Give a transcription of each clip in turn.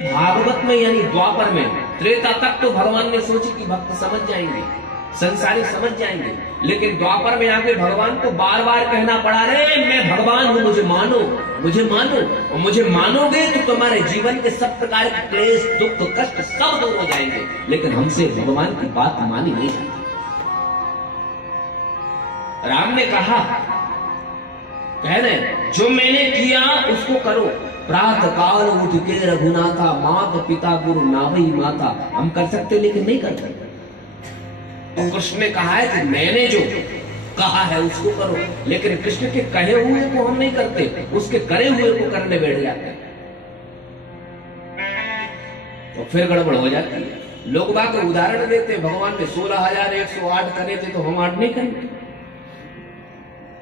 भागवत में यानी द्वापर में, त्रेता तक तो भगवान ने सोची कि भक्त समझ जाएंगे, संसारी समझ जाएंगे, लेकिन द्वापर में आके भगवान को बार बार कहना पड़ा, रे मैं भगवान हूं, मुझे मानो, मुझे मानो, और मुझे मानोगे तो तुम्हारे जीवन के सब प्रकार के क्लेश, दुख, कष्ट सब दूर हो जाएंगे। लेकिन हमसे भगवान की बात मानी नहीं जाती। राम ने कहा, कह रहे जो मैंने किया उसको करो, प्रातः काल उठ के रघुनाथा, माता पिता गुरु नावई माता। हम कर सकते लेकिन नहीं कर सकते। तो कृष्ण ने कहा है कि मैंने जो कहा है उसको करो, लेकिन कृष्ण के कहे हुए को हम नहीं करते, उसके करे हुए को करने बैठ जाते हैं, तो फिर गड़बड़ हो जाती है। लोग बात उदाहरण देते, भगवान ने 16,108 करे थे तो हम 8 नहीं करेंगे।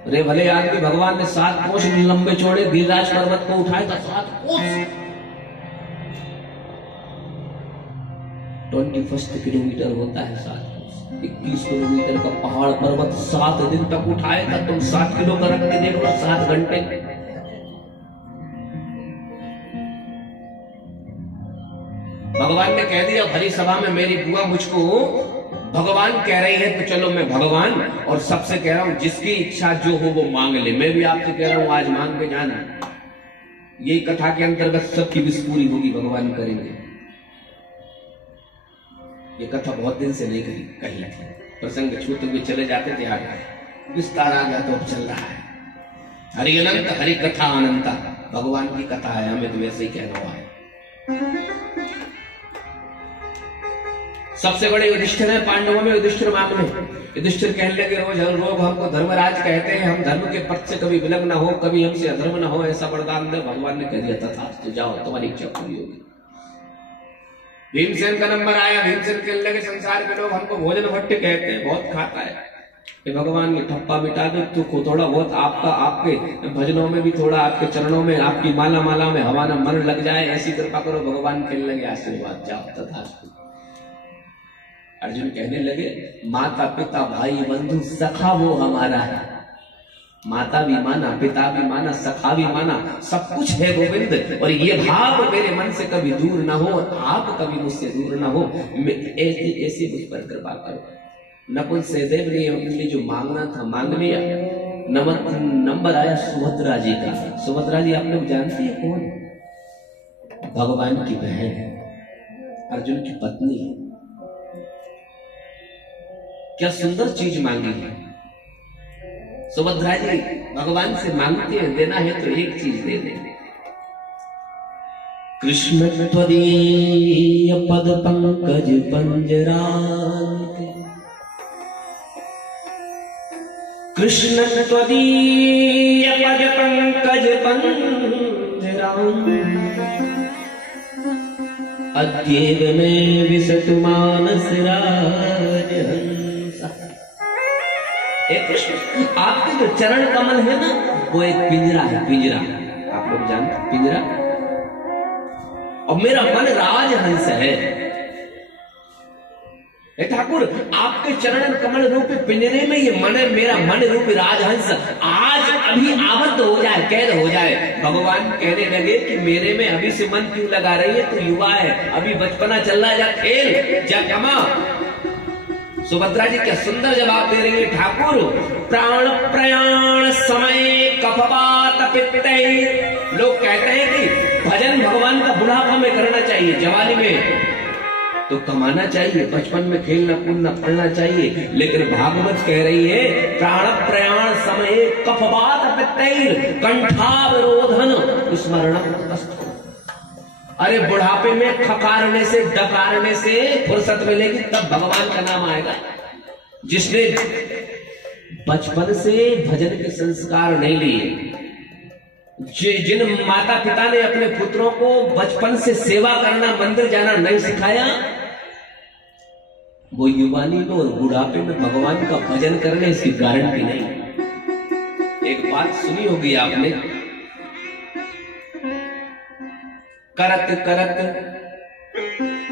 अरे भले आदमी भगवान ने 7 कोस लंबे चौड़े गिरिराज पर्वत को उठाए था, 7 कोस 21 किलोमीटर होता है, 7 कोस 21 किलोमीटर का पहाड़ पर्वत 7 दिन तक उठाए था। तुम 7 किलो का रख के देख लो, 7 घंटे। भगवान ने कह दिया भरी सभा में, मेरी बुआ मुझको भगवान कह रही है तो चलो मैं भगवान, और सबसे कह रहा हूं जिसकी इच्छा जो हो वो मांग ले। मैं भी आपसे कह रहा हूं आज मांग के जाना। यही कथा के अंतर्गत सबकी विश पूरी होगी, भगवान करेंगे। ये कथा बहुत दिन से नहीं कही थी, प्रसंग छूते हुए चले जाते थे, आगे विस्तार आ गया तो अब चल रहा है। हरि अनंत हरि कथा अनंता, भगवान की कथा है, हमें तो वैसे ही कहना हुआ है। सबसे बड़े युधिष्ठिर है पांडवों में, युधिष्ठिर मांगने। युधिष्ठिर कहने लगे, रोज हर लोग हमको धर्मराज कहते हैं, हम धर्म के पथ से कभी विलग न हो, कभी हमसे अधर्म न हो, ऐसा वरदान दे। भगवान ने कह दिया तथास्तु, जाओ तुम्हारी इच्छा पूरी होगी। भीमसेन का नंबर आया, भीमसेन कहने लगे संसार के लोग हमको भोजन भट्ट कहते हैं, बहुत खाता है। भगवान ये ठप्पा मिटा दो, तो थोड़ा बहुत आपका आपके भजनों में भी, थोड़ा आपके चरणों में, आपकी माला माला में हमारा मन लग जाए, ऐसी कृपा करो। भगवान कहने लगे आशीर्वाद, जाओ तथास्तु। अर्जुन कहने लगे, माता पिता भाई बंधु सखा वो हमारा है। माता भी माना, पिता भी माना, सखा भी माना, सब कुछ है गोविंद, और ये भाव मेरे मन से कभी दूर ना हो, आप कभी मुझसे दूर ना हो। ऐसी मुझ पर कृपा करो। नकुल सहदेव ने अपने लिए जो मांगना था मांग लिया। नंबर आया सुभद्रा जी का। सुभद्रा जी आप लोग जानते हैं कौन? भगवान की बहन है, अर्जुन की पत्नी है। क्या सुंदर चीज मांगी है सुभद्रा जी। भगवान से मांगते हैं, देना है तो एक चीज दे दे। कृष्ण त्वदीय पद पंकज पंजरान्ते, कृष्ण त्वदीय पद पंकज पंजरान्ते, अद्यैव में विसतु मानस राजहंस। कृष्ण आपके जो चरण कमल है ना, वो एक पिंजरा है, पिंजरा। आप लोग जानते हैं पिंजरा, और मेरा मन राजहंस है। ठाकुर आपके चरण कमल रूपी पिंजरे में ये मन है, मेरा मन रूपी राजहंस आज अभी आबद्ध हो जाए, कैद हो जाए। भगवान कहने लगे कि मेरे में अभी से मन क्यों लगा रही है, तू युवा है, अभी बचपना चल रहा है, जा खेल, जा कमा। सुभद्रा जी क्या सुंदर जवाब दे रही है, ठाकुर प्राण प्रयाण समय कफवात पित्तै। लोग कहते हैं कि भजन भगवान का बुढ़ापा में करना चाहिए, जवानी में तो कमाना चाहिए, बचपन में खेलना कूदना पढ़ना चाहिए, लेकिन भागवत कह रही है प्राण प्रयाण समय कफवात पित्तै कंठावरोधन स्मरणम। अरे बुढ़ापे में खकारने से डकारने से फुर्सत मिलेगी, तब भगवान का नाम आएगा। जिसने बचपन से भजन के संस्कार नहीं लिए, जिन माता पिता ने अपने पुत्रों को बचपन से सेवा करना, मंदिर जाना नहीं सिखाया, वो युवानी में और बुढ़ापे में भगवान का भजन करने इसकी गारंटी नहीं। एक बात सुनी होगी आपने, करत करत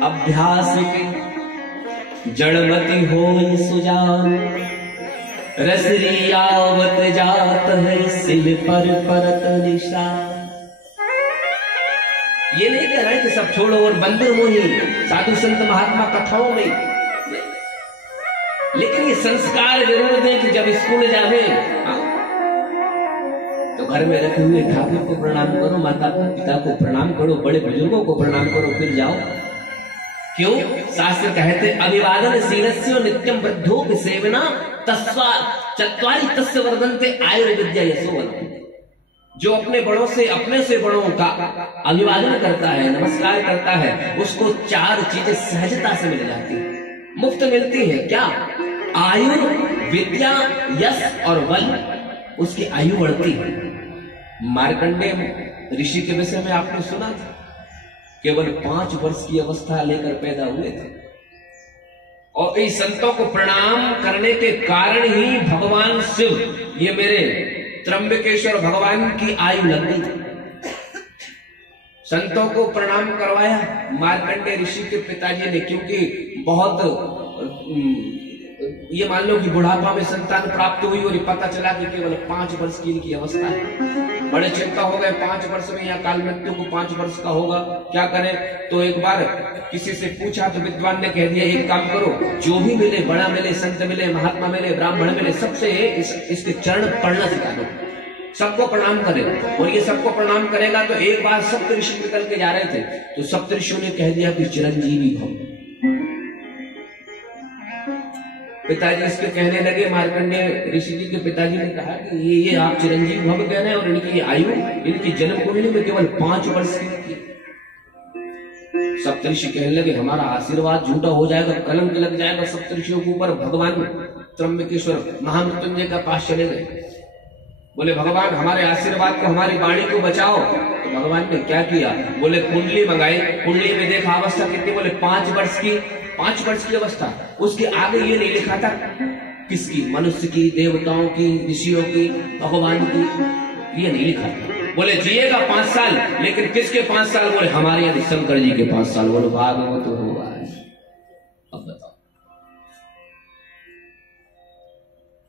अभ्यास के जड़मति होई सुजान, रसरी आवत जात है सिल पर परत निशान। ये नहीं कह रहे कि सब छोड़ो और मंदिर में ही साधु संत महात्मा कथाओं में, लेकिन ये संस्कार जरूर दें कि जब स्कूल जावे तो घर में रखे हुए ठाकुर को प्रणाम करो, माता पिता को प्रणाम करो, बड़े बुजुर्गों को प्रणाम करो, फिर जाओ। क्यों? शास्त्र कहते अभिवादन शीलस्य नित्यम वृद्धोपि सेवना तस्वा चत्वारि तस्य वर्धन्ते आयुर्विद्या यशोवनम। जो अपने बड़ों से, अपने से बड़ों का अभिवादन करता है, नमस्कार करता है, उसको 4 चीजें सहजता से मिल जाती है, मुफ्त मिलती है। क्या? आयु, विद्या, यश और बल। उसकी आयु बढ़ती है। मार्कंडेय ऋषि के विषय में आपने सुना था, केवल 5 वर्ष की अवस्था लेकर पैदा हुए थे, और इस संतों को प्रणाम करने के कारण ही भगवान शिव, ये मेरे त्र्यंबकेश्वर भगवान की आयु लग गई। संतों को प्रणाम करवाया मार्कंडेय ऋषि के पिताजी ने, क्योंकि बहुत ये मान लो कि बुढ़ापा में संतान प्राप्त हुई और पता चला कि केवल 5 वर्ष की इनकी अवस्था है। बड़े चिंता हो गए, 5 वर्ष में या काल मृत्यु को 5 वर्ष का होगा, क्या करें? तो एक बार किसी से पूछा तो विद्वान ने कह दिया, एक काम करो, जो भी मिले, बड़ा मिले, संत मिले, महात्मा मिले, ब्राह्मण मिले, सबसे इसके चरण पढ़ना सिखा दो, सबको प्रणाम करे। और ये सबको प्रणाम करेगा तो एक बार सप्तऋषि निकल के जा रहे थे, तो सप्तऋषियों ने कह दिया कि चिरंजीवी भव। पिताजी इसके कहने लगे, मार्कंडेय ऋषि जी के पिताजी ने कहा कि ये आप चिरंजीव भव कह रहे हैं, और इनकी आयु, इनकी जन्म कुंडली में केवल 5 वर्ष की थी। सप्तऋषि कहने लगे, हमारा आशीर्वाद झूठा हो जाएगा, कलंक लग जाएगा सप्तऋषियों के ऊपर। भगवान त्र्यंबकेश्वर महामृत्युंजय का पास चले गए, बोले भगवान हमारे आशीर्वाद को, हमारी वाणी को बचाओ। तो भगवान ने क्या किया? बोले कुंडली मंगाई, कुंडली में देखा अवस्था कितनी, बोले 5 वर्ष की, 5 वर्ष की अवस्था। उसके आगे ये नहीं लिखा था किसकी, मनुष्य की, देवताओं की, ऋषियों की, भगवान की, ये नहीं लिखा था। बोले जिएगा 5 साल, लेकिन किसके 5 साल? बोले हमारे यदि शंकर जी के 5 साल। बोले भागवत तो हुआ है। अब बताओ,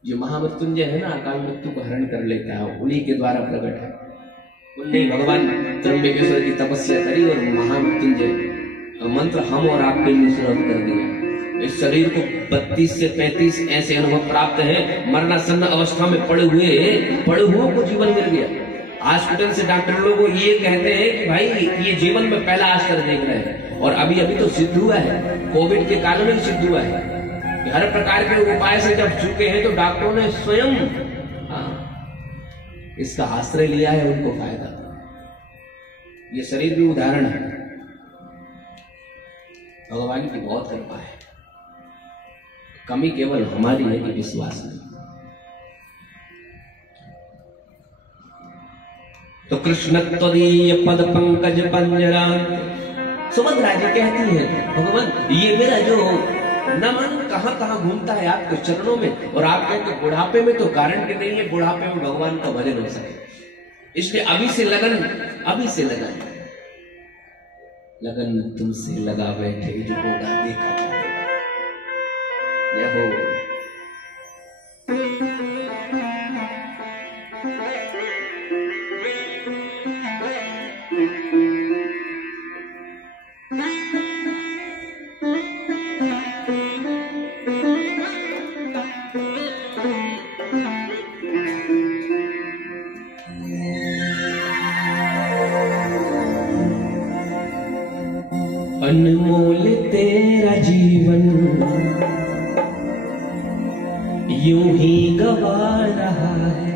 जो महामृत्युंजय है ना, अकाल मृत्यु को हरण कर लेता है, उन्हीं के द्वारा प्रकट है। उन्हें भगवान त्र्यंबकेश्वर की तपस्या करी और महामृत्युंजय मंत्र हम और आपके लिए सुलभ कर दिया। इस शरीर को 32 से 35 ऐसे अनुभव प्राप्त है, मरणासन्न अवस्था में पड़े हुए को जीवन मिल गया। हॉस्पिटल से डॉक्टर लोग ये कहते हैं कि भाई ये जीवन में पहला आश्चर्य देख रहे हैं, और अभी तो सिद्ध हुआ है, कोविड के कारण ही सिद्ध हुआ है। हर प्रकार के उपाय से जब चुके हैं तो डॉक्टरों ने स्वयं इसका आश्रय लिया है, उनको फायदा। ये शरीर भी उदाहरण है, भगवान की बहुत कृपा है। कमी केवल हमारी है कि विश्वास नहीं। तो कृष्ण त्वदीय पद पंकज पंजरा, सुभद्रा जी कहती है, भगवान ये मेरा जो नमन कहां कहां घूमता है आपके चरणों में, और आप कहते बुढ़ापे में तो गारंटी नहीं है बुढ़ापे में भगवान का भजन हो सके। इसलिए अभी से लगन तुमसे लगा बैठे, जो होगा देखा जाएगा। यह हो अनमोल तेरा जीवन यूं ही गवा रहा है।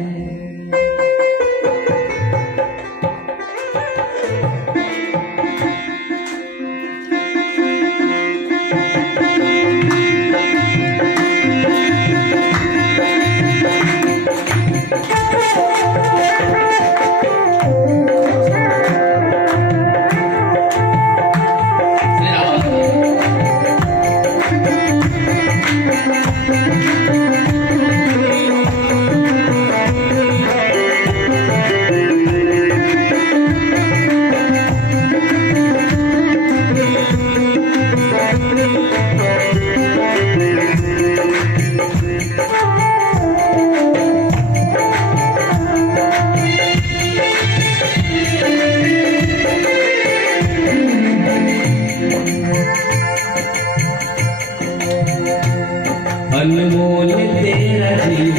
अनमोल तेरा जीवन।